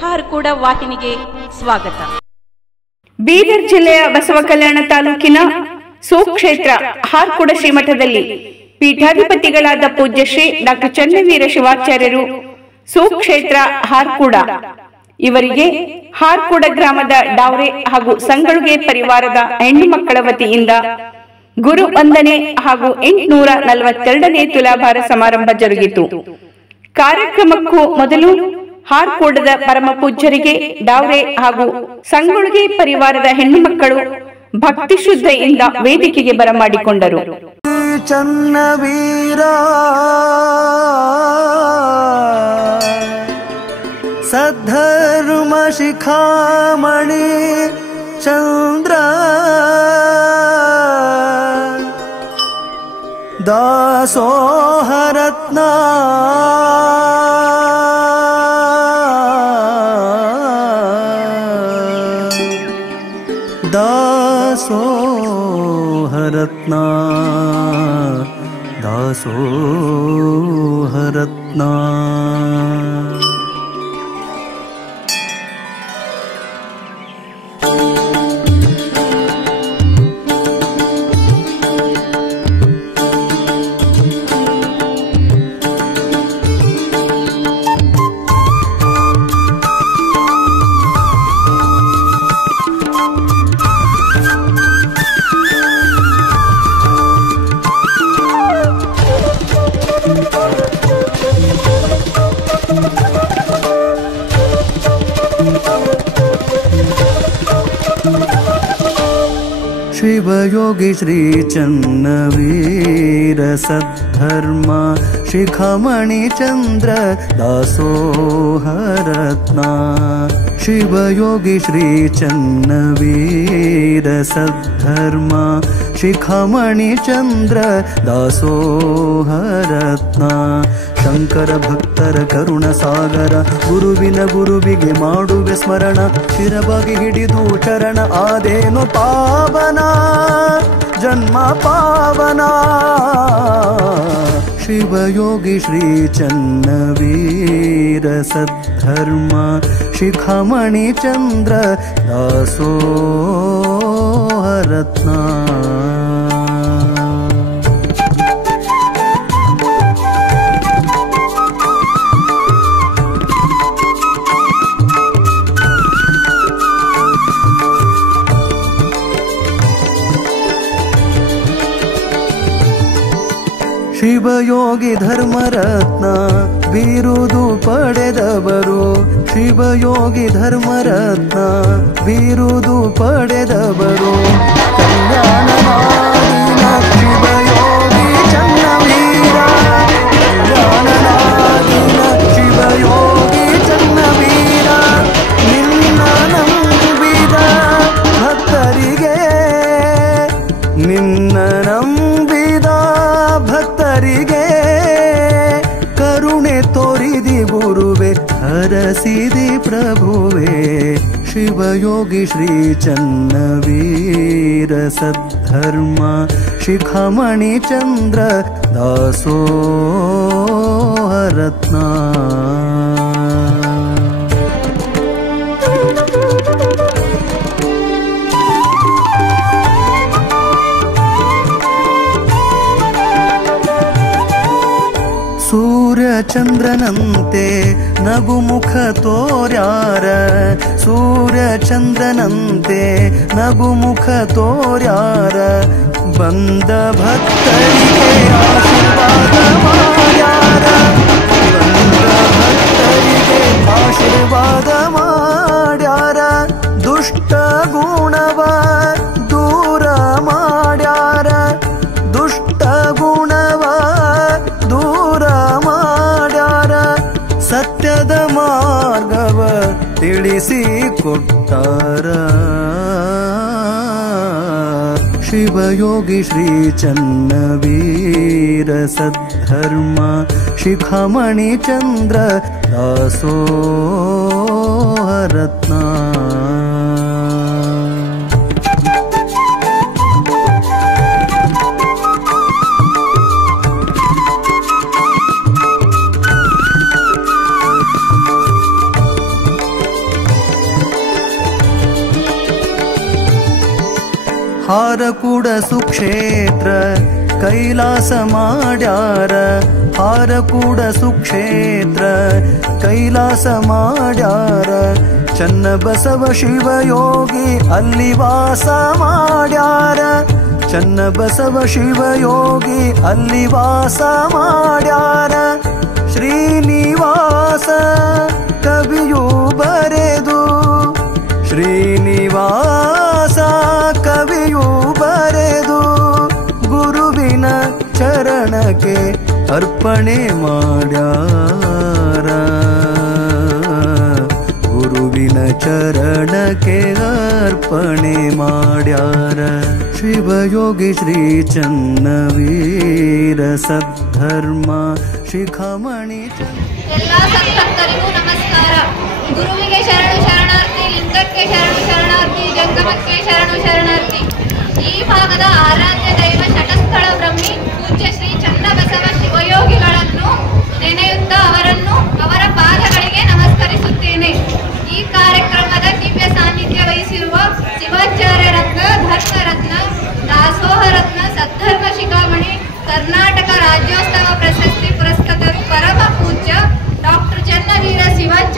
ಹಾರ್ಕೂಡ ವಾಹಿನಿಗೆ ಸ್ವಾಗತ. ಬೀದರ್ ಜಿಲ್ಲೆಯ ಬಸವಕಲ್ಯಾಣ ತಾಲೂಕಿನ ಸುಕ್ಷೇತ್ರ ಹಾರ್ಕೂಡ ಶ್ರೀಮಠದಲ್ಲಿ ಪೀಠಾಧಿಪತಿಗಳಾದ ಪೂಜ್ಯ ಶ್ರೀ ಡಾಕ್ಟರ್ ಚನ್ನವೀರ ಶಿವಾಚಾರ್ಯರು ಸುಕ್ಷೇತ್ರ ಹಾರ್ಕೂಡ ಇವರಿಗೆ ಹಾರ್ಕೂಡ ಗ್ರಾಮದ ಡಾವ್ರೆ ಹಾಗೂ ಸಂಗಳುಗೆ ಪರಿವಾರದ ಹೆಣ್ಣು ಮಕ್ಕಳ ವತಿಯಿಂದ ಗುರು ವಂದನೆ ಹಾಗೂ 842ನೇ ತುಲಾಭಾರ ಸಮಾರಂಭ ಜರುಗಿತು. ಕಾರ್ಯಕ್ರಮಕ್ಕೂ ಮೊದಲು ಹಾರ್ಕೂಡದ ಪರಮ ಪೂಜ್ಯರಿಗೆ ಡಾವ್ರೆ ಹಾಗೂ ಸಂಗೊಳ್ಗೆ ಪರಿವಾರದ ಹೆಣ್ಣು ಮಕ್ಕಳು ಭಕ್ತಿ ಶ್ರದ್ಧೆಯಿಂದ ವೇದಿಕೆಗೆ ಬರಮಾಡಿಕೊಂಡರು. ಚನ್ನವೀರ ಸದ್ಧರ್ಮ ಶಿಖಾಮಣಿ ಚಂದ್ರ ದಾಸೋಹರತ್ನ ದಾಸೋಹರತ್ನ ದಾಸೋಹರತ್ನ शिवयोगी श्री चन्नवीर सद्धर्म शिखामणि चंद्र दासोहरत्ना शिवयोगी श्री चन्नवीर सद्धर्म शिखामणि चंद्र दासोहरत्ना ಶಂಕರ ಭಕ್ತರ ಕರುಣ ಸಾಗರ ಗುರುವಿನ ಗುರುವಿಗೆ ಮಾಡುವೆ ಸ್ಮರಣ ಶಿರಬಾಗಿ ಹಿಡಿದು ಚರಣ ಆದೇನು ಪಾವನ ಜನ್ಮ ಪಾವನ ಶಿವಯೋಗಿ ಶ್ರೀ ಚನ್ನವೀರ ಸದ್ಧರ್ಮ ಶಿಖಾಮಣಿ ಚಂದ್ರ ದಾಸೋಹರತ್ನ ಶಿವಯೋಗಿ ಧರ್ಮರತ್ನ ಬಿರುದು ಪಡೆದವರು ಶಿವಯೋಗಿ ಧರ್ಮರತ್ನ ಬಿರುದು ಪಡೆದವರು ಕಲ್ಯಾಣ ನಾಡಿನ ಶಿವಯೋಗಿ ಚನ್ನವೀರ ಕಲ್ಯಾಣ ನಾಡಿನ ಶಿವಯೋಗಿ ಚನ್ನವೀರ ನಿನ್ನ ನಂಬಿದ ಭಕ್ತರಿಗೆ ನಿನ್ನ ನಂಬಿದ ಭಕ್ತರಿಗೆ ಕರುಣೆ ತೋರಿದಿ ಗುರುವೆ ಹರಸಿದಿ ಪ್ರಭುವೆ ಶಿವಯೋಗಿ ಶ್ರೀ ಚನ್ನವೀರ ಸದ್ಧರ್ಮ ಶಿಖಾಮಣಿ ಚಂದ್ರ ದಾಸೋಹರತ್ನ ಸೂರ್ಯ ಚಂದ್ರನಂತೆ ನಗುಮುಖ ತೋರ್ಯಾರ ಸೂರ್ಯ ಚಂದ್ರನಂತೆ ನಗುಮುಖ ತೋರ್ಯಾರ ಬಂದ ಭಕ್ತರಿಗೆ ಆಶೀರ್ವಾದ ಮಾಡ್ಯಾರ ಬಂದ ಭಕ್ತರಿಗೆ ಆಶೀರ್ವಾದ ಮಾಡ್ಯಾರ ದುಷ್ಟ ಗುಣವ ದೂರ ಮಾಡ್ಯಾರ ದುಷ್ಟ ಗುಣವ ದೂರ ಮಾಡ್ಯಾರ ಸತ್ಯದ ಮಾರ್ಗವ ತಿಳಿಸಿ ಕೊಟ್ಟಾರ ಶಿವಯೋಗಿ ಶ್ರೀ ಚನ್ನವೀರ ಸದ್ಧರ್ಮ ಶಿಖಾಮಣಿ ಚಂದ್ರ ದಾಸೋಹರತ್ನ ಹಾರಕೂಡ ಸುಕ್ಷೇತ್ರ ಕೈಲಾಸ ಮಾಡ್ಯಾರ ಹಾರಕೂಡ ಸುಕ್ಷೇತ್ರ ಕೈಲಾಸ ಮಾಡ್ಯಾರ ಚನ್ನ ಬಸವ ಶಿವಯೋಗಿ ಅಲ್ಲಿ ವಾಸ ಮಾಡ್ಯಾರ ಚನ್ನ ಬಸವ ಶಿವಯೋಗಿ ಅಲ್ಲಿ ವಾಸ ಮಾಡ್ಯಾರ ಶ್ರೀನಿವಾಸ ಕವಿಯು ಬರೆದು ಶ್ರೀನಿವಾಸ ಕವಿಯು ಬರೆದು ಗುರುವಿನ ಚರಣಕ್ಕೆ ಅರ್ಪಣೆ ಮಾಡ್ಯಾರ ಗುರುವಿನ ಚರಣಕ್ಕೆ ಅರ್ಪಣೆ ಮಾಡ್ಯಾರ ಶಿವಯೋಗಿ ಶ್ರೀ ಚನ್ನವೀರ ಸದ್ಧರ್ಮ ಶಿಖಾಮಣಿ ಎಲ್ಲ ಸತ್ಭಕ್ತರಿಗೂ ನಮಸ್ಕಾರ. ಗುರುವಿಗೆ ಶರಣು ಶರಣಾರ್ಥಿ, ಲಿಂಗಕ್ಕೆ ಶರಣು ಶರಣಾರ್ಥಿ, ಜಂಗಮಕ್ಕೆ ಶರಣು ಶರಣಾರ್ಥಿ. ಈ ಭಾಗದ ಆರಾಧ್ಯ ದೈವ ಶಟಸ್ಥಳ ಬ್ರಹ್ಮಿ ಪೂಜ್ಯ ಶ್ರೀ ಚನ್ನಬಸವ ಶಿವಯೋಗಿಗಳನ್ನು ನೆನೆಯುತ್ತಾ ಅವರನ್ನು ಅವರ ಪಾದಗಳಿಗೆ ನಮಸ್ಕರಿಸುತ್ತೇನೆ. ಈ ಕಾರ್ಯಕ್ರಮದ ದಿವ್ಯ ಸಾನ್ನಿಧ್ಯ ವಹಿಸಿರುವ ಶಿವಾಚಾರ್ಯ ರತ್ನ, ಧರ್ಮ ರತ್ನ, ದಾಸೋಹ ರತ್ನ, ಸದ್ಧರ್ಮ ಶಿಖಾಮಣಿ, ಕರ್ನಾಟಕ ರಾಜ್ಯೋತ್ಸವ ಪ್ರಶಸ್ತಿ ಪುರಸ್ಕೃತರು ಪರಮ ಪೂಜ್ಯ ಡಾಕ್ಟರ್ ಚನ್ನವೀರ ಶಿವಾಚಾರ್ಯ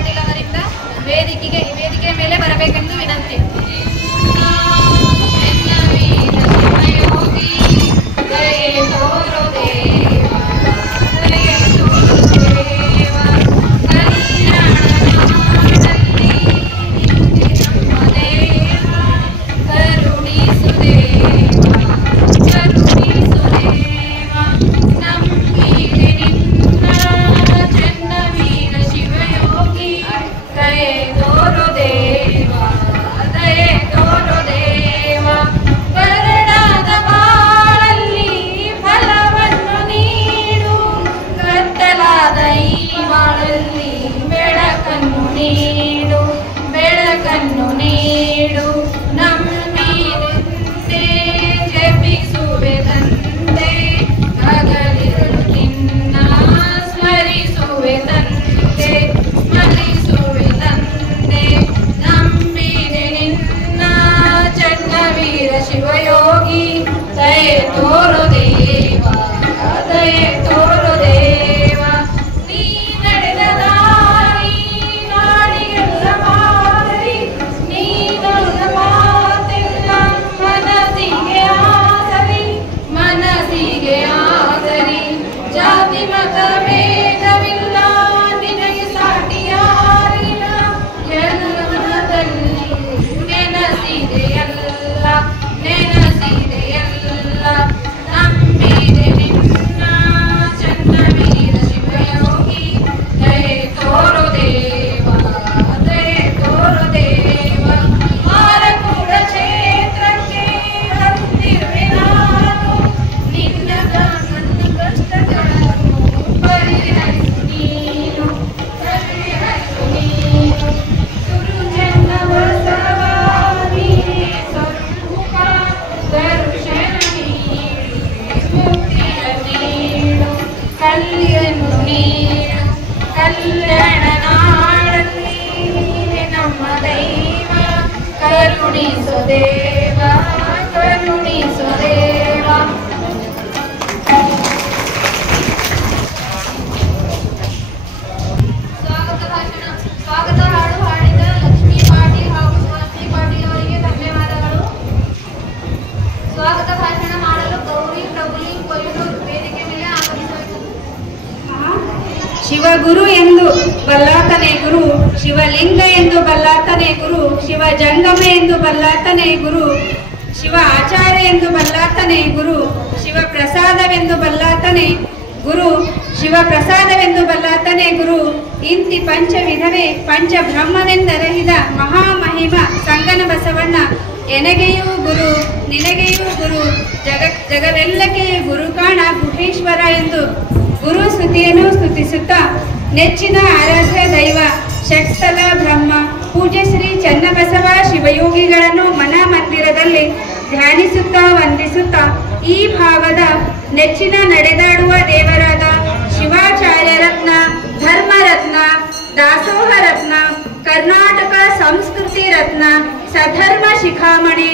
ಪಾಟೀಲ್ ಅವರಿಂದ ವೇದಿಕೆ ಮೇಲೆ ಬರಬೇಕೆಂದು ವಿನಂತಿ. ಶಿವಗುರು ಎಂದು ಬಲ್ಲಾತನೇ ಗುರು, ಶಿವಲಿಂಗ ಎಂದು ಬಲ್ಲಾತನೇ ಗುರು, ಶಿವ ಜಂಗಮ ಎಂದು ಬಲ್ಲಾತನೇ ಗುರು, ಶಿವ ಆಚಾರ್ಯ ಎಂದು ಬಲ್ಲಾತನೇ ಗುರು, ಶಿವ ಪ್ರಸಾದವೆಂದು ಬಲ್ಲಾತನೇ ಗುರು, ಶಿವ ಪ್ರಸಾದವೆಂದು ಬಲ್ಲಾತನೇ ಗುರು. ಇಂತಿ ಪಂಚವಿಧವೇ ಪಂಚಬ್ರಹ್ಮವೆಂದರಹಿದ ಮಹಾಮಹಿಮ ಸಂಗನ ಬಸವಣ್ಣ ಎನಗೆಯೂ ಗುರು ನಿನಗೆಯೂ ಗುರು, ಜಗವೆಲ್ಲಕ್ಕೆ ಗುರು ಕಾಣ ಗುಹೇಶ್ವರ ಎಂದು ಗುರು ಸ್ತುತಿಯನ್ನು ಸ್ತುತಿಸುತ್ತಾ ನೆಚ್ಚಿನ ಆರಾಧ್ಯ ದೈವ ಷಟ್ಸ್ಥಲ ಬ್ರಹ್ಮ ಪೂಜ್ಯ ಶ್ರೀ ಚನ್ನಬಸವ ಶಿವಯೋಗಿಗಳನ್ನು ಮನ ಮಂದಿರದಲ್ಲಿ ಧ್ಯಾನಿಸುತ್ತಾ ವಂದಿಸುತ್ತಾ ಈ ಭಾಗದ ನೆಚ್ಚಿನ ನಡೆದಾಡುವ ದೇವರಾದ ಶಿವಾಚಾರ್ಯ ರತ್ನ, ಧರ್ಮರತ್ನ, ದಾಸೋಹ ರತ್ನ, ಕರ್ನಾಟಕ ಸಂಸ್ಕೃತಿ ರತ್ನ, ಸಧರ್ಮ ಶಿಖಾಮಣಿ,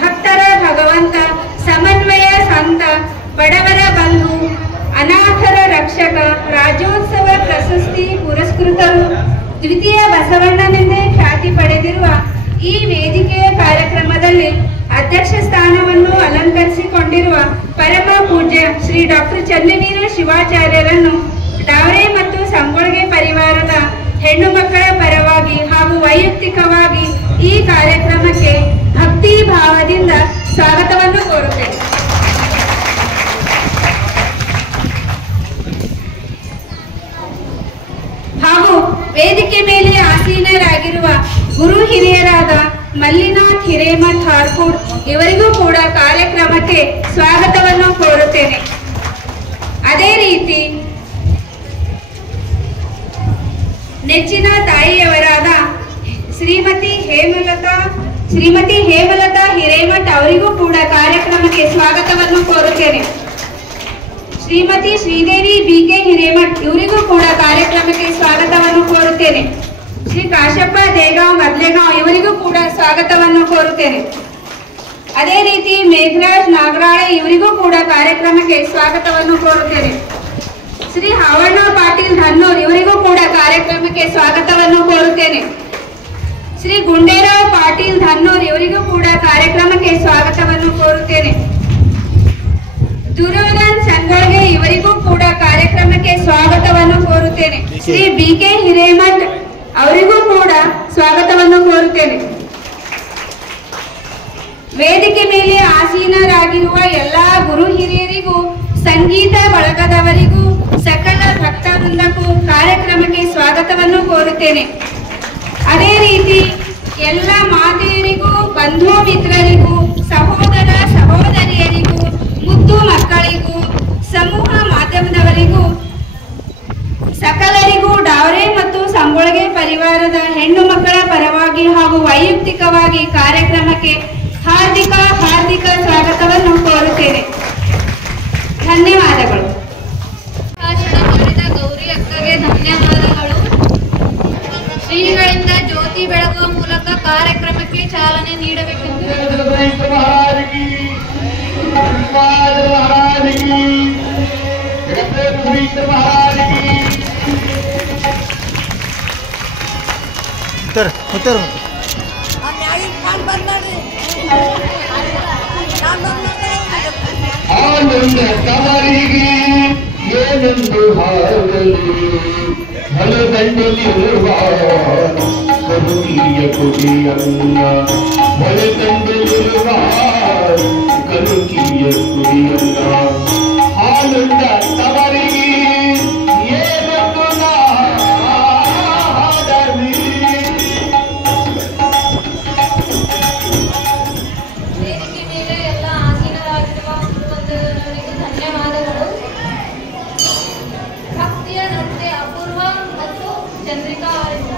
ಭಕ್ತರ ಭಗವಂತ, ಸಮನ್ವಯ ಸಂತ, ಬಡವರ ಬಂಧು, ಅನಾಥರ ರಕ್ಷಕ, ರಾಜ್ಯೋತ್ಸವ ಪ್ರಶಸ್ತಿ ಪುರಸ್ಕೃತರು, ದ್ವಿತೀಯ ಬಸವಣ್ಣನೆಂದೇ ಖ್ಯಾತಿ ಪಡೆದಿರುವ ಈ ವೇದಿಕೆಯ ಕಾರ್ಯಕ್ರಮದಲ್ಲಿ ಅಧ್ಯಕ್ಷ ಸ್ಥಾನವನ್ನು ಅಲಂಕರಿಸಿಕೊಂಡಿರುವ ಪರಮ ಪೂಜ್ಯ ಶ್ರೀ ಡಾಕ್ಟರ್ ಚನ್ನವೀರ ಶಿವಾಚಾರ್ಯರನ್ನು ಡಾವರೆ ಮತ್ತು ಸಂಗೊಳ್ಗೆ ಪರಿವಾರದ ಹೆಣ್ಣು ಮಕ್ಕಳ ಪರವಾಗಿ ಹಾಗೂ ವೈಯಕ್ತಿಕವಾಗಿ ಈ ಕಾರ್ಯಕ್ರಮಕ್ಕೆ ಭಕ್ತಿ ಭಾವದಿಂದ ಸ್ವಾಗತವನ್ನು ಕೋರುತ್ತೇನೆ. ಹಾಗೂ ವೇದಿಕೆ ಮೇಲೆ ಆಸೀನರಾಗಿರುವ ಗುರು ಹಿರಿಯರಾದ ಮಲ್ಲಿನಾಥ್ ಹಿರೇಮಠ್ ಹಾರ್ಕೂಡ್ ಇವರಿಗೂ ಕೂಡ ಕಾರ್ಯಕ್ರಮಕ್ಕೆ ಸ್ವಾಗತವನ್ನು ಕೋರುತ್ತೇನೆ. ಅದೇ ರೀತಿ ನೆಚ್ಚಿನ ತಾಯಿಯವರಾದ ಶ್ರೀಮತಿ ಹೇಮಲತಾ ಹಿರೇಮಠ್ ಅವರಿಗೂ ಕೂಡ ಕಾರ್ಯಕ್ರಮಕ್ಕೆ ಸ್ವಾಗತವನ್ನು ಕೋರುತ್ತೇನೆ. ಶ್ರೀಮತಿ ಶ್ರೀದೇವಿ ಬಿಕೆ ಹಿರೇಮಠ್ ಇವರಿಗೂ ಕೂಡ ಕಾರ್ಯಕ್ರಮಕ್ಕೆ ಸ್ವಾಗತವನ್ನು ಕೋರುತ್ತೇನೆ. ಶ್ರೀ ಕಾಶಪ್ಪ ದೇಗಾಂವ್ ಮದ್ಲೆಗಾಂವ್ ಇವರಿಗೂ ಕೂಡ ಸ್ವಾಗತವನ್ನು ಕೋರುತ್ತೇನೆ. ಅದೇ ರೀತಿ ಮೇಘರಾಜ್ ನಾಗರಾಳೆ ಇವರಿಗೂ ಕೂಡ ಕಾರ್ಯಕ್ರಮಕ್ಕೆ ಸ್ವಾಗತವನ್ನು ಕೋರುತ್ತೇನೆ. ಶ್ರೀ ಹಾವಣ್ಣ ಪಾಟೀಲ್ ಪಾಟೀಲ್ ಧನ್ನೂರ್ ಇವರಿಗೂ ಕೂಡ ಕಾರ್ಯಕ್ರಮಕ್ಕೆ ಸ್ವಾಗತವನ್ನು ಕೋರುತ್ತೇನೆ. ಶ್ರೀ ಗುಂಡೇರಾವ್ ಪಾಟೀಲ್ ಧನ್ನೂರ್ ಇವರಿಗೂ ಕೂಡ ಕಾರ್ಯಕ್ರಮಕ್ಕೆ ಸ್ವಾಗತವನ್ನು ಕೋರುತ್ತೇನೆ. ದುರ್ಯೋಧನ್ ಸಂಗೊಳ್ಗೆ ಇವರಿಗೂ ಕೂಡ ಕಾರ್ಯಕ್ರಮಕ್ಕೆ ಸ್ವಾಗತವನ್ನು ಕೋರುತ್ತೇನೆ. ಶ್ರೀ ಬಿ.ಕೆ. ಹಿರೇಮಠ್ ಅವರಿಗೂ ಕೂಡ ಸ್ವಾಗತವನ್ನು ಕೋರುತ್ತೇನೆ. ವೇದಿಕೆ ಮೇಲೆ ಆಸೀನರಾಗಿರುವ ಎಲ್ಲಾ ಗುರು ಹಿರಿಯರಿಗೂ, ಸಂಗೀತ ಬಳಗದವರಿಗೂ, ಸಕಲ ಭಕ್ತವೃಂದಕ್ಕೂ ಕಾರ್ಯಕ್ರಮಕ್ಕೆ ಸ್ವಾಗತವನ್ನು ಕೋರುತ್ತೇನೆ. ಅದೇ ರೀತಿ ಎಲ್ಲ ಮಾತೆಯರಿಗೂ, ಬಂಧು ಮಿತ್ರರಿಗೂ, ಸಹೋದರ ಸಹೋದರಿಯರಿಗೂ, ಮುದ್ದು ಮಕ್ಕಳಿಗೂ, ಸಮೂಹ ಮಾಧ್ಯಮದವರಿಗೂ, ಸಕಲರಿಗೂ ಡಾವ್ರೆ ಮತ್ತು ಸಂಗೊಳ್ಗೆ ಪರಿವಾರದ ಹೆಣ್ಣು ಮಕ್ಕಳ ಪರವಾಗಿ ಹಾಗೂ ವೈಯಕ್ತಿಕವಾಗಿ ಕಾರ್ಯಕ್ರಮಕ್ಕೆ ಹಾರ್ದಿಕ ಸ್ವಾಗತವನ್ನು ಕೋರುತ್ತೇನೆ. ಧನ್ಯವಾದಗಳು. ಭಾಷಣ ಮಾಡಿದ ಗೌರಿ ಅಕ್ಕಗೆ ಧನ್ಯವಾದಗಳು. ಶ್ರೀಗಳಿಂದ ಜ್ಯೋತಿ ಬೆಳಗುವ ಮೂಲಕ ಕಾರ್ಯಕ್ರಮಕ್ಕೆ ಚಾಲನೆ ನೀಡಬೇಕೆಂದು ಆನಂದ ಕಮರಿಗೆ ಏನೆಂದು ಹಾಡಲು ಹೊಲದಂಡಲಿರುವ ಕರುಕಿಯ ಕುಡಿಯನ್ನ ಹೊಲದಂಡಲಿರುವ ಕರುಕಿಯ ಕುಡಿಯನ್ನ ಆನಂದ ಕಮರಿಗೆ ಏನೆಂದು ಹಾಡಲಿ. ವೇದಿಕೆ ಮೇಲೆ ಎಲ್ಲ ಆಸೀನರಾಗಿರುವ ಗುರುವಂದರವರಿಗೂ ಧನ್ಯವಾದಗಳು. ಭಕ್ತಿಯ ನೃತ್ಯ ಅಪೂರ್ವ ಮತ್ತು ಚಂದ್ರಿಕಾ ಅವರಿಂದ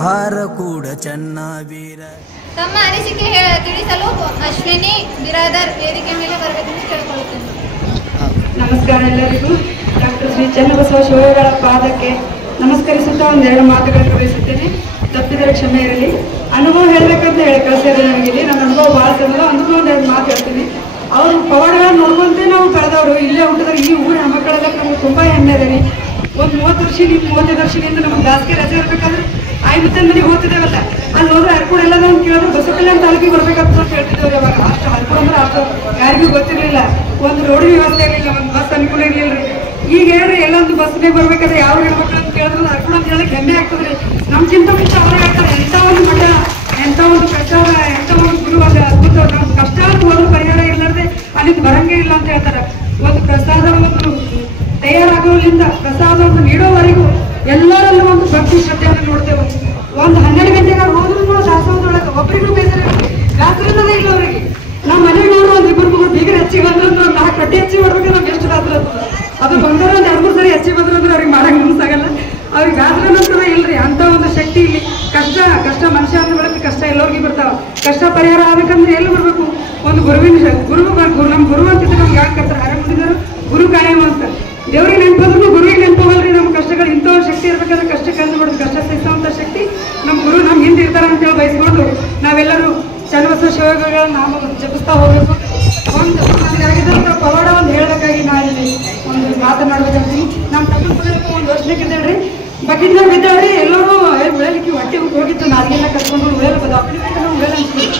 ಹಾರ ಕೂಡ ಚೆನ್ನವೀರ. ತಮ್ಮ ಅನಿಸಿಕೆ ತಿಳಿಸಲು ಅಶ್ವಿನಿ ಬಿರಾದರ್ ವೇದಿಕೆ ಮೇಲೆ ಬರಬೇಕೆಂದು ಕೇಳಿಕೊಳ್ಳುತ್ತೇನೆ. ನಮಸ್ಕಾರ ಎಲ್ಲರಿಗೂ. ಡಾಕ್ಟರ್ ಶ್ರೀ ಚನ್ನಬಸವ ಶಿವಯೋಗಿಗಳ ಪಾದಕ್ಕೆ ನಮಸ್ಕರಿಸುತ್ತಾ ಒಂದೆರಡು ಮಾತುಗಳನ್ನು ಬಯಸುತ್ತೇನೆ. ತಪ್ಪಿದರೆ ಕ್ಷಮೆ ಇರಲಿ. ಅನುಭವ ಹೇಳಬೇಕಂತ ಹೇಳಿ ಕಳಿಸಿದ್ರೆ ನನಗಿದೆ. ನನ್ನ ಅನುಭವ ಭಾಳ ಚಂದ. ಅಂದ್ರೂ ಒಂದೆರಡು ಮಾತು ಹೇಳ್ತೀನಿ. ಅವರು ಪವಾಡಗಳನ್ನು ನೋಡ್ಕೊಂತೇ ನಾವು ಬೆಳೆದವರು. ಇಲ್ಲೇ ಹುಟ್ಟಿದ್ರೆ ಈ ಊರಿನ ಮಕ್ಕಳೆಲ್ಲ ನಮ್ಗೆ ತುಂಬ ಹೆಮ್ಮೆ ಇದೆ ರೀ. ಒಂದು 30 ವರ್ಷ 35 ವರ್ಷದಿಂದ ನಮ್ಗೆ ಜಾಸ್ತಿ ರಜೆ ಇರಬೇಕಾದ್ರೆ ಆಯ್ಮತ್ತನ ಮನೆಗೆ ಹೋಗ್ತಿದ್ದೇವಲ್ಲ, ಅಲ್ಲಿ ಹೋದ್ರೆ ಹರ್ಕೂಡ್ ಎಲ್ಲ ನಾವು ಕೇಳಿದ್ರೆ ಬಸವಕಲ್ಯಾಣ ತಾಲೂಕಿಗೆ ಬರ್ಬೇಕಂತ ಹೇಳ್ತಿದ್ದೇವ್ರಿ. ಅವಾಗ ಅಷ್ಟು ಹರ್ಕೂಡ್ ಅಂದ್ರೆ ಅಷ್ಟು ಯಾರಿಗೂ ಗೊತ್ತಿರಲಿಲ್ಲ. ಒಂದು ರೋಡ್ ವ್ಯವಸ್ಥೆ ಇರಲಿಲ್ಲ, ಒಂದು ಬಸ್ ಅನುಕೂಲ ಇರಲಿಲ್ಲ ರೀ. ಈಗ ಹೇಳ್ರಿ ಎಲ್ಲೊಂದು ಬಸ್ನೇ ಬರ್ಬೇಕಾದ್ರೆ ಯಾವ ಹೇಳ್ಬೇಕು ಅಂತ ಕೇಳಿದ್ರೆ ಹರ್ಕೂಡ್ ಅಂತ ಹೇಳಕ್ಕೆ ಹೆಮ್ಮೆ ಆಗ್ತದೆ ರೀ. ನಮ್ಗಿಂತ ಮುಂಚೆ ಅವ್ರು ಹೇಳ್ತಾರೆ ಎಂಥ ಒಂದು ಮಠ, ಎಂಥ ಒಂದು ಪ್ರಚಾರ, ಎಂಥ ಒಂದು ಗುರು, ಒಂದು ಅದ್ಭುತ. ನಮ್ಗೆ ಕಷ್ಟ ಅಂತ ಹೋದ್ರೆ ಪರಿಹಾರ ಇರ್ಲಾರ್ದೆ ಅಲ್ಲಿಂದ ಬರಂಗೇ ಇಲ್ಲ ಅಂತ ಹೇಳ್ತಾರೆ. ಒಂದು ಪ್ರಸಾದ ಒಂದು ತಯಾರಾಗೋದ್ರಿಂದ ಪ್ರಸಾದವನ್ನು ನೀಡೋವರೆಗೂ ಎಲ್ಲರಲ್ಲೂ ಒಂದು ಭಕ್ತಿ ಶ್ರದ್ಧೆಯನ್ನು ನೋಡ್ತೇವೆ. ಒಂದು 12 ಗಂಟೆಗೆ ಹೋದ್ರೂ ದಾಸೋಹದೊಳಗೆ ಒಬ್ಬರಿಗೂ ಬೇಸರ ರಾತ್ರಿನದೇ ಇಲ್ಲ ಅವರಿಗೆ. ನಮ್ಮ ಮನೆಗೆ ನೋಡೋ ಒಂದು ಇಬ್ಬರು ಮಗಳು ಬೀಗರ ಹೆಚ್ಚಿ ಬಂದ್ರೆ ಒಂದು 4 ಕಟ್ಟಿ ಹೆಚ್ಚಿ ಬರ್ಬೇಕು. ನಮ್ಗೆ ಎಷ್ಟು ರಾತ್ರಿ ಅದು ಬಂಗಾರ ಒಂದು 2-3 ಸರಿ ಹೆಚ್ಚಿ ಬಂದ್ರೆ ಅಂದ್ರೆ ಅವ್ರಿಗೆ ಮಾಡಂಗೆ ಮನಸ್ಸಾಗಲ್ಲ. ಅವ್ರಿಗೆ ಆದ್ರೆ ನಂತರ ಇಲ್ರಿ ಅಂತ ಒಂದು ಶಕ್ತಿ ಇಲ್ಲಿ. ಕಷ್ಟ ಮನುಷ್ಯ ಅಂದ ಬೆಳಗ್ಗೆ ಕಷ್ಟ ಎಲ್ಲರಿಗೂ ಬರ್ತಾವ. ಕಷ್ಟ ಪರಿಹಾರ ಆಗ್ಬೇಕಂದ್ರೆ ಎಲ್ಲಿ ಬರ್ಬೇಕು? ಒಂದು ಗುರುವಿನ ನಮ್ಮ ಗುರು ಅಂತಿದ್ರೆ ನಮ್ಗೆ ಯಾಕೆ ಕರ್ತಾರೆ? ಹರ ಮುಂದಿದ್ರು ಗುರು ಕಾಯಂ ಅಂತ. ದೇವ್ರಿಗೆ ನೆನಪಾದ್ರೂ ಗುರುವಿಗೆ ನೆನಪೋಗಲ್ರಿ. ನಮ್ಮ ಕಷ್ಟಗಳು ಇಂಥ ಶಕ್ತಿ ಇರ್ಬೇಕಾದ್ರೆ ಕಷ್ಟ ಕಳೆದು ಮಾಡೋದು, ಕಷ್ಟ ಸಹಿಸುವಂಥ ಶಕ್ತಿ ನಮ್ಮ ಗುರು ನಮ್ಮ ಹಿಂದೆ ಇರ್ತಾರೆ ಅಂತೇಳಿ ಬಯಸ್ಕೊಂಡು ನಾವೆಲ್ಲರೂ ಚನ್ನಬಸವ ಶಿವಯೋಗಿಗಳ ನಾಮ ಜಪಿಸ್ತಾ ಹೋಗ್ಬೇಕು. ಒಂದು ನನಗಾಗಿದ್ದಂಥ ಪವಾಡ ಒಂದು ಹೇಳಬೇಕಾಗಿ ನಾನು ಇಲ್ಲಿ ಒಂದು ಮಾತನಾಡ್ಬೇಕಂತೀನಿ. ನಮ್ಮ ತಮ್ಮ ಮಗನಿಗೆ 1 ವರ್ಷಕ್ಕೆ ಇದ್ದೇಳ್ರಿ, ಬಗ್ಗಿದ್ದಾಗ ಬಿದ್ದಾಳ್ರಿ. ಎಲ್ಲರೂ ಉಳಲಿಕ್ಕೆ ಹೊಟ್ಟೆ ಹೋಗಿತ್ತು. ನಾಲ್ಗೆಲ್ಲ ಕಟ್ಕೊಂಡು ಉಳಲು ಉಳಲ್ ಅನ್ಸ್ತೀವಿ.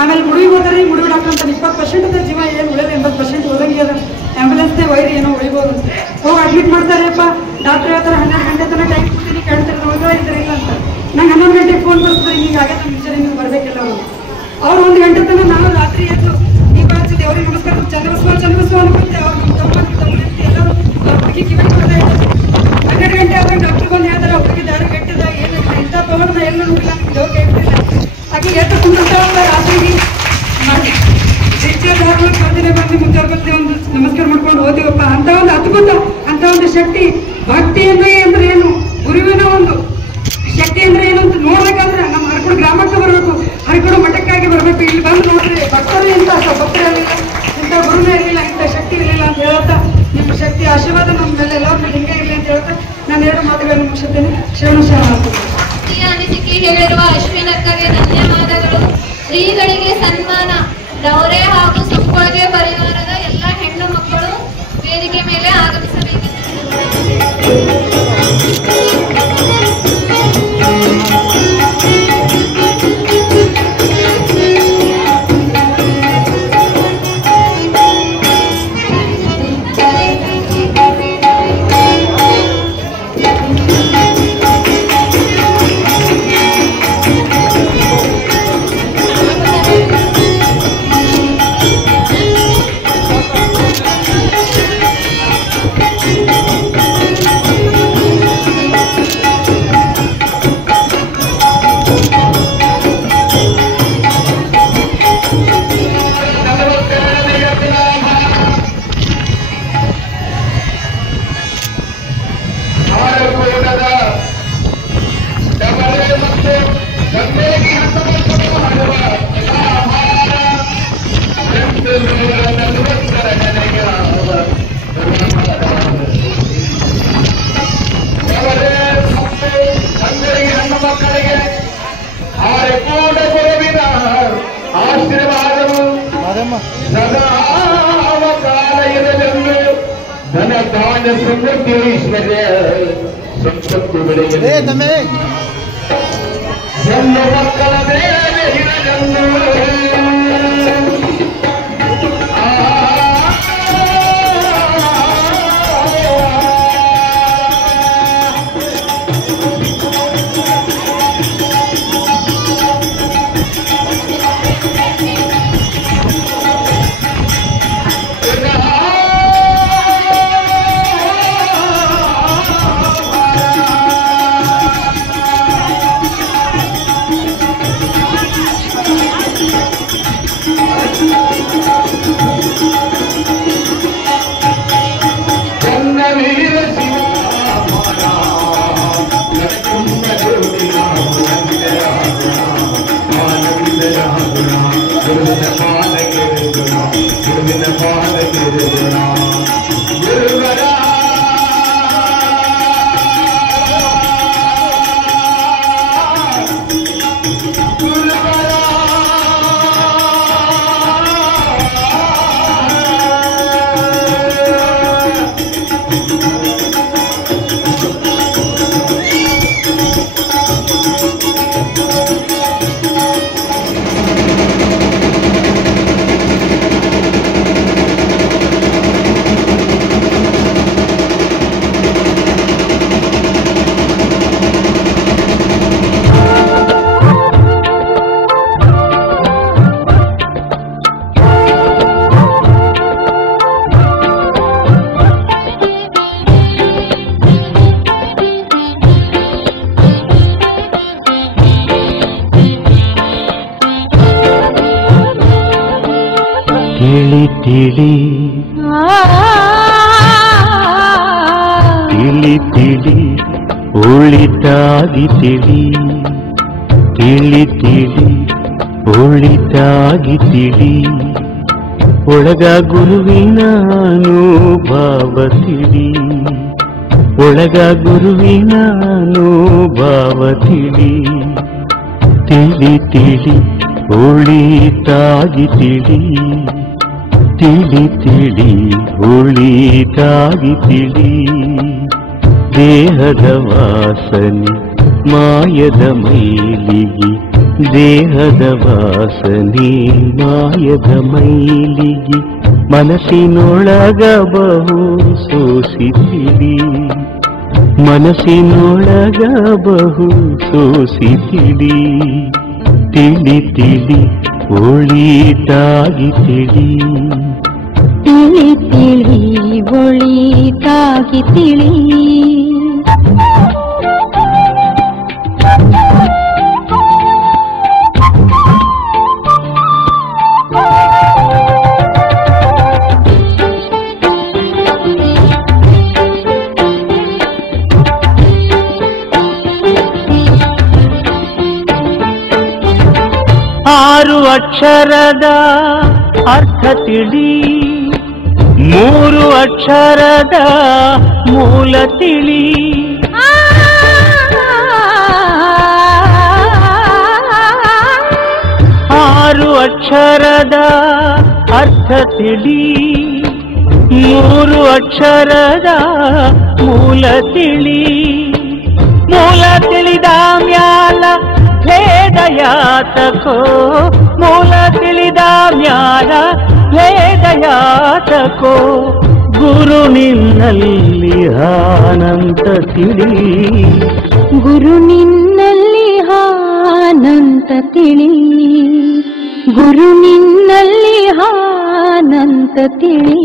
ಆಮೇಲೆ ಮುಡಿಗೆ ಹೋದ್ರಿ, ಮುಡಿ ಡಾಕ್ಟರ್ ಅಂತ 20% ಜೀವ ಏನು ಉಳಲ್ಲ, 80% ಹೋದಂಗೆ ಅದ. ಆಂಬುಲೆನ್ಸ್ನೇ ಒಯ್ರಿ ಏನೋ ಉಳಿಬೋದು. ಹೋಗಿ ಅಡ್ಮಿಟ್ ಮಾಡ್ತಾರೆಪ್ಪ. ಡಾಕ್ಟರ್ ಹೇಳ್ತಾರೆ 12 ಗಂಟೆ ತನಕ ಟೈಮ್ ಕೊಡ್ತೀನಿ, ಕೇಳ್ತಾರೆ ಒಳಗಡೆ ಇದ್ರಿಲ್ಲ ಅಂತ. ನಂಗೆ 11 ಗಂಟೆಗೆ ಫೋನ್ ಬರ್ತದೆ, ಹೀಗಾಗಿ ನಮ್ಮ ವಿಚಾರ ನೀವು ಬರಬೇಕಿಲ್ಲ. ಅವ್ರು 1 ಗಂಟೆ ತನಕ ನಾನು ರಾತ್ರಿ ಎದ್ದು ದೀಪ ಹಚ್ಚಿದ್ದೆ. ಅವ್ರಿಗೆ ನಮಸ್ಕಾರ ಚನ್ನಬಸವ ಅನ್ಕೊಂತೆ. ಅವ್ರು ನಮ್ಮ ತಮ್ಮ ಎಲ್ಲರೂ ಹುಡುಗಿ ಕಿವಿ ಕೊಡ್ತಾ ಇದ್ದಾರೆ. 12 ಗಂಟೆ ಆದಾಗ ಡಾಕ್ಟರ್ ಬಂದು ಹೇಳ್ತಾರೆ ಹುಡುಗಿ ದಾರಿ ಗಟ್ಟಿದ ಏನಿಲ್ಲ, ಇಂಥ ಪವರ್ನ ಎಲ್ಲ ನೋಡಿಲ್ಲ, ನಮ್ಗೆ ಯೋಗ ಇರ್ತಿಲ್ಲ. ಹಾಗೆ ಎಷ್ಟು ಕುಂದಿರ್ತಾವಲ್ಲ ರಾತ್ರಿಗೆ ಮಾಡಿ ಬರ್ತೀನಿ ಬಂದು ಮುಂಚೆ ಒಂದು ನಮಸ್ಕಾರ ಮಾಡ್ಕೊಂಡು ಹೋದಿವಪ್ಪ. ಅಂತ ಒಂದು ಅದ್ಭುತ, ಅಂತ ಒಂದು ಶಕ್ತಿ. ಭಕ್ತಿ ಅಂದ್ರೆ ಏನು, ಗುರುವಿನ ಒಂದು ಶಕ್ತಿ ಅಂದ್ರೆ ಏನು ಅಂತ ನೋಡ್ಬೇಕಾದ್ರೆ ನಮ್ಮ ಹರಕೂಡು ಗ್ರಾಮಕ್ಕೆ ಬರಬೇಕು, ಹರಕೂಡು ಮಠಕ್ಕಾಗಿ ಬರಬೇಕು. ಇಲ್ಲಿ ಬಂದು ನೋಡ್ರಿ ಭಕ್ತರು ಇಂಥ ಭಕ್ತರು ಇರಲಿಲ್ಲ, ಇಂಥ ಗುರುನೇ ಇರಲಿಲ್ಲ, ಇಂಥ ಶಕ್ತಿ ಇರಲಿಲ್ಲ ಅಂತ ಹೇಳ್ತಾ ನಿಮ್ಮ ಶಕ್ತಿ ಆಶೀರ್ವಾದ ನಮ್ಮ ಮೇಲೆ ಎಲ್ಲರ ಮೇಲೆ ಹಿಂಗೆ ಇರಲಿ ಅಂತ ಹೇಳ್ತಾ ನಾನು 2 ಮಾತುಗಳನ್ನು ಮುಗಿಸುತ್ತೇನೆ. ಈ ಅನಿಸಿಕೆ ಹೇಳಿರುವ ಅಶ್ವಿನಕ್ಕಗೆ ಧನ್ಯವಾದಗಳು. ಶ್ರೀಗಳಿಗೆ ಸನ್ಮಾನ. ಡೌರೆ ಹಾಗೂ ಸಂಪಾಜೆ ಪರಿವಾರದ ಎಲ್ಲ ಹೆಣ್ಣು ಮಕ್ಕಳು ವೇದಿಕೆ ಮೇಲೆ ಆಗಮಿಸಬೇಕೆಂದು ಸಮೃದ್ಧಿ ಐಶ್ವರ್ಯ ಸಂಪತ್ತು ಬೆಳೆಯಲಿ. ಹೆಣ್ಣು ಮಕ್ಕಳ ಮೇಲೆ ಹಿರಜನ್ನು ತಿಳಿ ತಿಳಿ ತಿಳಿ ತಿಳಿ ಒಳಿತಾಗಿ ತಿಳಿ ತಿಳಿ ತಿಳಿ ಒಳಿತಾಗಿ ತಿಳಿ ಒಳಗ ಗುರುವಿನ ಅನುಭವ ತಿಳಿ ಒಳಗ ಗುರುವಿನ ಅನುಭವ ತಿಳಿ ತಿಳಿ ತಿಳಿ ಒಳಿತಾಗಿ ತಿಳಿ ತಿಳಿ ತಿಳಿ ಒಳಿತಾಗಿ ತಿಳಿ ದೇಹದ ವಾಸನೆ ಮಾಯದ ಮೈಲಿಗೆ ದೇಹದ ವಾಸನೆ ಮಾಯದ ಮೈಲಿಗೆ ಮನಸ್ಸಿನೊಳಗ ಬಹು ಸೋಸಿತಿಳಿ ಮನಸ್ಸಿನೊಳಗ ಬಹು ಸೋಸಿತಿಳಿ ತಿಳಿ ತಿಳಿ ಒಳಿತಾಗಿ ತಿಳಿ ತಿಳಿ ತಿಳಿ ಒಳಿತಾಗಿ ತಿಳಿ ಆರು ಅಕ್ಷರದ ಅರ್ಥ ತಿಳಿ ಮೂರು ಅಕ್ಷರದ ಮೂಲ ತಿಳಿ ಆರು ಅಕ್ಷರದ ಅರ್ಥ ತಿಳಿ ಮೂರು ಅಕ್ಷರದ ಮೂಲ ತಿಳಿ ಮೂಲ ತಿಳಿದ ಮ್ಯಾಲ ಭೇದ ಯಾತಕೋ ಮೂಲ ತಿಳಿದ ಮ್ಯಾಲ ಭೇದ ಯಾತಕೋ ಗುರು ನಿನ್ನಲ್ಲಿ ಆನಂದ ತಿಳಿ ಗುರು ನಿನ್ನಲ್ಲಿ ಆನಂದ ತಿಳಿ ಗುರು ನಿನ್ನಲ್ಲಿ ಆನಂದ ತಿಳಿ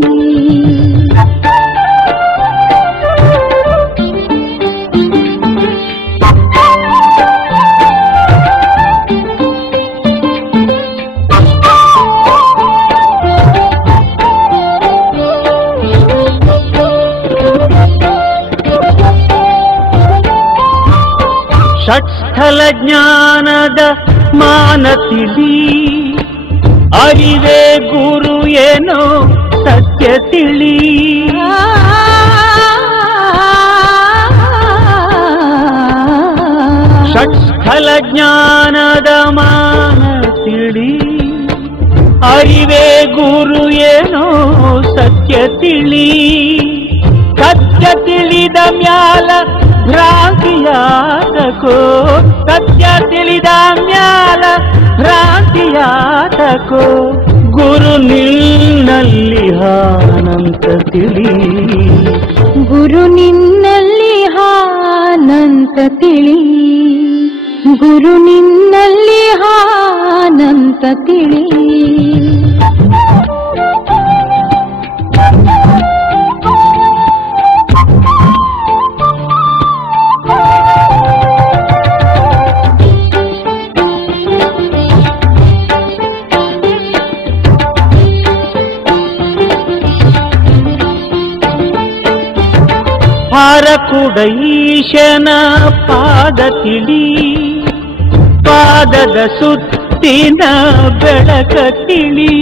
ಷಟ್ಸ್ಥಲ ಜ್ಞಾನದ ಮಾನ ತಿಳಿ ಅರಿವೇ ಗುರು ಏನೋ ಸತ್ಯ ತಿಳಿ ಷಟ್ಸ್ಥಲ ಜ್ಞಾನದ ಮಾನ ತಿಳಿ ಅರಿವೇ ಗುರು ಏನೋ ಸತ್ಯ ತಿಳಿ ಸತ್ಯ ತಿಳಿದ ಮ್ಯಾಲ ಭ್ರಾಂತಿಯಾತಕೋ ಸತ್ಯ ತಿಳಿದ ಮ್ಯಾಲ ಭ್ರಾಂತಿಯಾತಕೋ ಗುರು ನಿನ್ನಲ್ಲಿ ಆನಂದ ತಿಳಿ ಗುರು ನಿನ್ನಲ್ಲಿ ಆನಂದ ತಿಳಿ ಗುರು ನಿನ್ನಲ್ಲಿ ಆನಂದ ತಿಳಿ ಹಾರಕುಡ ಈಶನ ಪಾದ ತಿಳಿ ಪಾದದ ಸುತ್ತಿನ ಬೆಳಕ ತಿಳಿ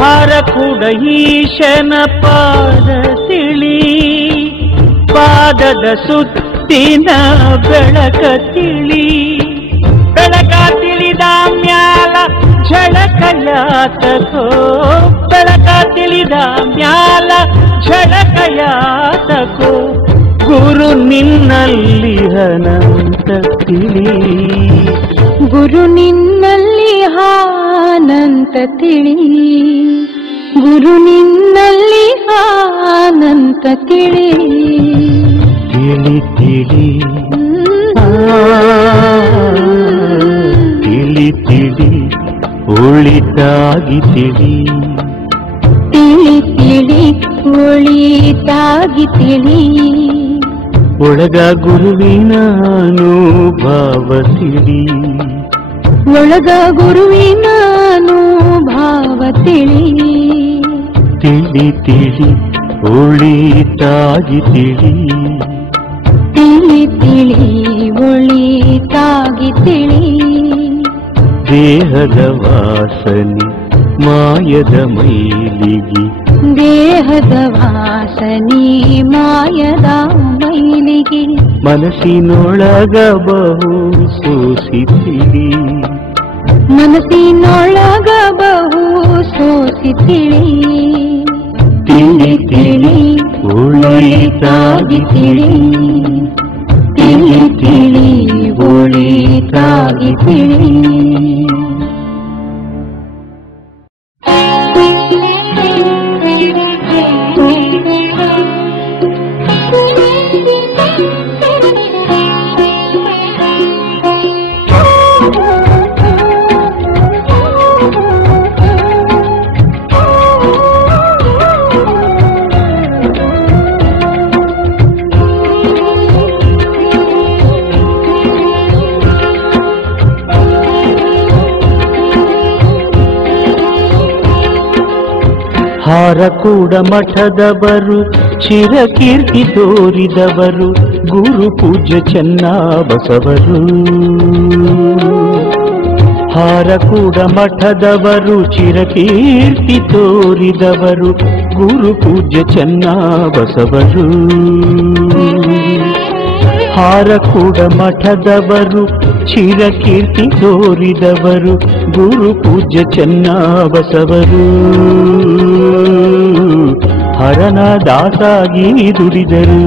ಹಾರಕುಡ ಈಶನ ಪಾದ ತಿಳಿ ಪಾದದ ಸುತ್ತಿನ ಬೆಳಕ ತಿಳಿ ಬೆಳಕ ತಿಳಿದ ಮ್ಯಾಲ ಝಳಕ ಯಾತಕೋ ಬೆಳಕ ತಿಳಿದ ಮ್ಯಾಲ ಝಳಕ ಯಾತಕೋ ಗುರು ನಿನ್ನಲ್ಲಿ ಅನಂತ ತಿಳಿ ಗುರು ನಿನ್ನಲ್ಲಿ ಆನಂದ ತಿಳಿ ಗುರು ನಿನ್ನಲ್ಲಿ ಆನಂದ ತಿಳಿ ತಿಳಿ ತಿಳಿ ತಿಳಿ ತಿಳಿ ಒಳಿತಾಗಿ ತಿಳಿ ತಿಳಿ ತಿಳಿ ಒಳಿತಾಗಿ ತಿಳಿ ಒಳಗ ಗುರುವಿನ ಅನುಭವ ತಿಳಿ, ಒಳಗ ಗುರುವಿನ ಅನುಭವ ತಿಳಿ, ತಿಳಿ ತಿಳಿ ಒಳಿತಾಗಿ ತಿಳಿ, ತಿಳಿ ತಿಳಿ ಒಳಿತಾಗಿ ತಿಳಿ. ದೇಹದ ವಾಸನೆ ಮಾಯದ ಮೈಲಿಗೆ, ದೇಹದ ವಾಸನೆ ಮಾಯದ ಮೈಲಿಗೆ, ಮನಸ್ಸಿನೊಳಗ ಬಹು ಸೋಸಿತಿಳಿ, ಮನಸ್ಸಿನೊಳಗ ಬಹು ಸೋಸಿತಿಳಿ. ತಿಳಿ ತಿಳಿ ಒಳಿತಾಗಿ ತಿಳಿ, ತಿಳಿ ತಿಳಿ ಒಳಿತಾಗಿ ತಿಳಿ. ಹಾರಕೂಡ ಮಠದವರು ಚಿರಕೀರ್ತಿ ತೋರಿದವರು ಗುರು ಪೂಜ್ಯ ಚೆನ್ನಬಸವರು. ಹಾರಕೂಡ ಮಠದವರು ಚಿರಕೀರ್ತಿ ತೋರಿದವರು ಗುರು ಪೂಜ್ಯ ಚೆನ್ನಬಸವರು. ಹಾರಕೂಡ ಮಠದವರು ಚಿರಕೀರ್ತಿ ತೋರಿದವರು ಗುರು ಪೂಜ್ಯ ಚೆನ್ನಬಸವರು. ಹರನ ದಾಸಾಗಿ ದುಡಿದರು.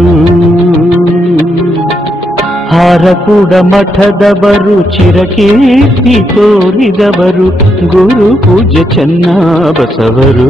ಹಾರಕೂಡ ಮಠದವರು ಚಿರಕೀರ್ತಿ ತೋರಿದವರು ಗುರು ಪೂಜ್ಯ ಚೆನ್ನಬಸವರು.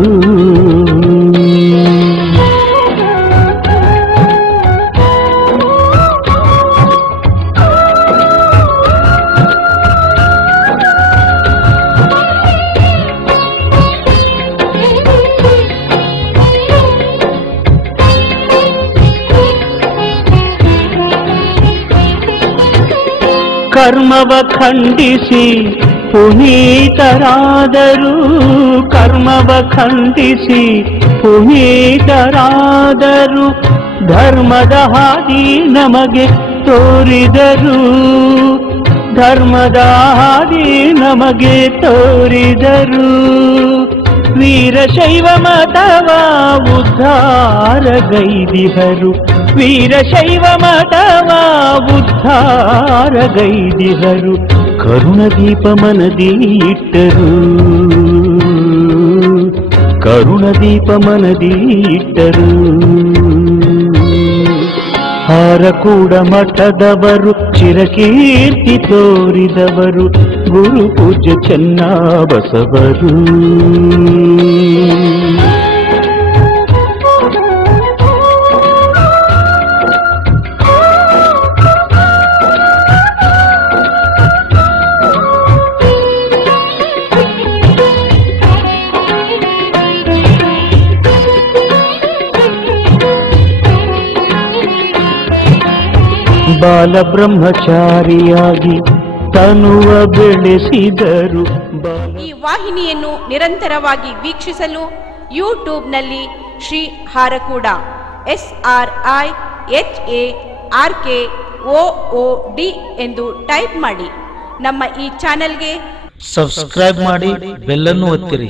ಕರ್ಮವ ಖಂಡಿಸಿ ಪುನೀತರಾದರು, ಕರ್ಮವ ಖಂಡಿಸಿ ಪುನೀತರಾದರು, ಧರ್ಮದ ಹಾದಿ ನಮಗೆ ತೋರಿದರು, ಧರ್ಮದ ಹಾದಿ ನಮಗೆ ತೋರಿದರು. ವೀರಶೈವ ಮತವ ಉದ್ಧಾರಗೈದಿಹರು, ವೀರಶೈವ ಮತವ ಉದ್ಧಾರಗೈದಿಹರು, ಕರುಣದೀಪ ಮನದಿ ಇಟ್ಟರು, ಕರುಣದೀಪ ಮನದಿ ಇಟ್ಟರು. ಹಾರಕೂಡ ಮಠದವರು ಚಿರಕೀರ್ತಿ ತೋರಿದವರು ಗುರು ಪೂಜ್ಯ ಚೆನ್ನಬಸವರು. ಬಾಲಬ್ರಹ್ಮಚಾರಿಯಾಗಿ ತನುವ ಬೆಳೆಸಿದರು. ಈ ವಾಹಿನಿಯನ್ನು ನಿರಂತರವಾಗಿ ವೀಕ್ಷಿಸಲು ಯೂಟ್ಯೂಬ್ನಲ್ಲಿ ಶ್ರೀ ಹಾರಕೂಡ SRIHARKOOD ಎಂದು ಟೈಪ್ ಮಾಡಿ. ನಮ್ಮ ಈ ಚಾನೆಲ್ಗೆ ಸಬ್ಸ್ಕ್ರೈಬ್ ಮಾಡಿ, ಬೆಲ್ಲನ್ನು ಒತ್ತಿರಿ.